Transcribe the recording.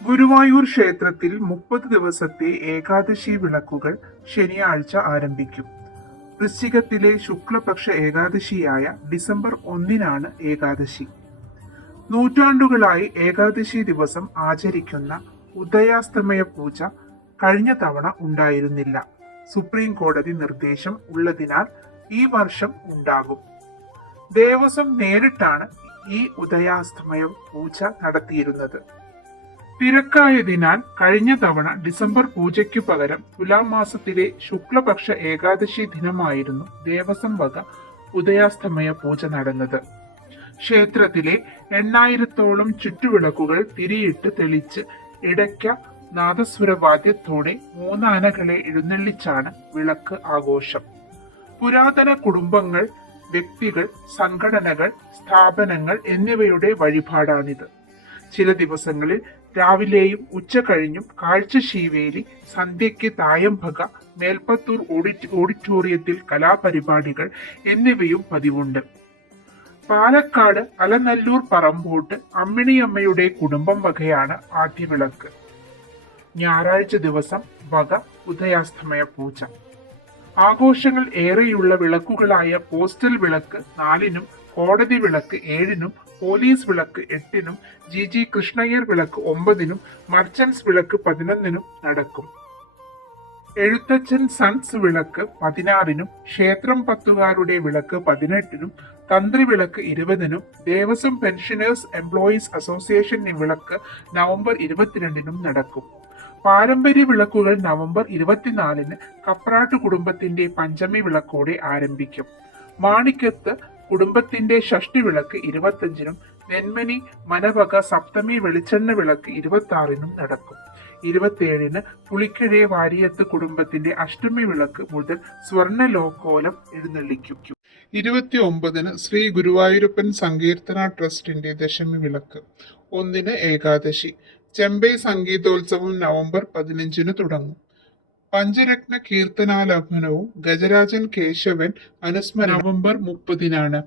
ഗുരുവായൂർ ക്ഷേത്രത്തിൽ മുപ്പത് ദിവസത്തെ ഏകാദശി വിളക്കുകൾ ശനിയാഴ്ച ആരംഭിക്കും. വൃശ്ചികത്തിലെ ശുക്ലപക്ഷ ഏകാദശിയായ ഡിസംബർ ഒന്നിനാണ് ഏകാദശി. നൂറ്റാണ്ടുകളായി ഏകാദശി ദിവസം ആചരിക്കുന്ന ഉദയാസ്തമയ പൂജ കഴിഞ്ഞ തവണ ഉണ്ടായിരുന്നില്ല. സുപ്രീം കോടതി നിർദ്ദേശം ഉള്ളതിനാൽ ഈ വർഷം ഉണ്ടാകും. ദേവസ്വം നേരിട്ടാണ് ഈ ഉദയാസ്തമയ പൂജ നടത്തിയിരുന്നത്. തിരക്കായതിനാൽ കഴിഞ്ഞ തവണ ഡിസംബർ പൂജയ്ക്കു പകരം തുലാം മാസത്തിലെ ശുക്ലപക്ഷ ഏകാദശി ദിനമായിരുന്നു ദേവസ്വം വക ഉദയാസ്തമയ പൂജ നടന്നത്. ക്ഷേത്രത്തിലെ എണ്ണായിരത്തോളം ചുറ്റുവിളക്കുകൾ തിരിയിട്ട് തെളിച്ച് ഇടയ്ക്ക നാദസ്വരവാദ്യത്തോടെ മൂന്നാനകളെ എഴുന്നള്ളിച്ചാണ് വിളക്ക് ആഘോഷം. പുരാതന കുടുംബങ്ങൾ വ്യക്തികൾ സംഘടനകൾ സ്ഥാപനങ്ങൾ എന്നിവയുടെ വഴിപാടാണിത്. ചില ദിവസങ്ങളിൽ രാവിലെയും ഉച്ച കഴിഞ്ഞും കാഴ്ച ശീവേലി സന്ധ്യയ്ക്ക് തായംഭക മേൽപ്പത്തൂർ ഓഡിറ്റ് ഓഡിറ്റോറിയത്തിൽ കലാപരിപാടികൾ എന്നിവയും പതിവുണ്ട്. പാലക്കാട് അലനല്ലൂർ പറമ്പോട്ട് അമ്മിണിയമ്മയുടെ കുടുംബം വകയാണ് ആദ്യ വിളക്ക് ഞായറാഴ്ച ദിവസം വക ഉദയാസ്തമയ പൂജ. ആഘോഷങ്ങൾ ഏറെയുള്ള വിളക്കുകളായ പോസ്റ്റൽ വിളക്ക് നാലിനും കോടതി വിളക്ക് ഏഴിനും പോലീസ് വിളക്ക് എട്ടിനും ജി ജി കൃഷ്ണയ്യർ വിളക്ക് ഒമ്പതിനും മർച്ചൻസ് വിളക്ക് പതിനൊന്നിനും നടക്കും. എഴുത്തച്ഛൻ സൺസ് വിളക്ക് പതിനാറിനും ക്ഷേത്രം പത്തുകാരുടെ വിളക്ക് പതിനെട്ടിനും തന്ത്രി വിളക്ക് ഇരുപതിനും ദേവസ്വം പെൻഷനേഴ്സ് എംപ്ലോയീസ് അസോസിയേഷൻ വിളക്ക് നവംബർ ഇരുപത്തിരണ്ടിനും നടക്കും. പാരമ്പര്യ വിളക്കുകൾ നവംബർ ഇരുപത്തിനാലിന് കപ്രാട്ട് കുടുംബത്തിന്റെ പഞ്ചമി വിളക്കോടെ ആരംഭിക്കും. മാണിക്കത്ത് കുടുംബത്തിന്റെ ഷഷ്ടി വിളക്ക് ഇരുപത്തഞ്ചിനും നെന്മനി മനവക സപ്തമി വെളിച്ചെണ്ണ വിളക്ക് ഇരുപത്തി ആറിനും നടക്കും. ഇരുപത്തിയേഴിന് പുളിക്കഴെ വാരിയത്ത് കുടുംബത്തിന്റെ അഷ്ടമി വിളക്ക് മുതൽ സ്വർണ ലോക്കോലം എഴുന്നള്ളിക്കും. ഇരുപത്തി ഒമ്പതിന് ശ്രീ ഗുരുവായൂരപ്പൻ സങ്കീർത്തന ട്രസ്റ്റിന്റെ ദശമി വിളക്ക്. ഒന്നിന് ഏകാദശി. ചെമ്പൈ സംഗീതോത്സവം നവംബർ പതിനഞ്ചിന് തുടങ്ങും. പഞ്ചരത്ന കീർത്തനാലാപനവും ഗജരാജൻ കേശവൻ അനുസ്മരണം നവംബർ മുപ്പതിനാണ്.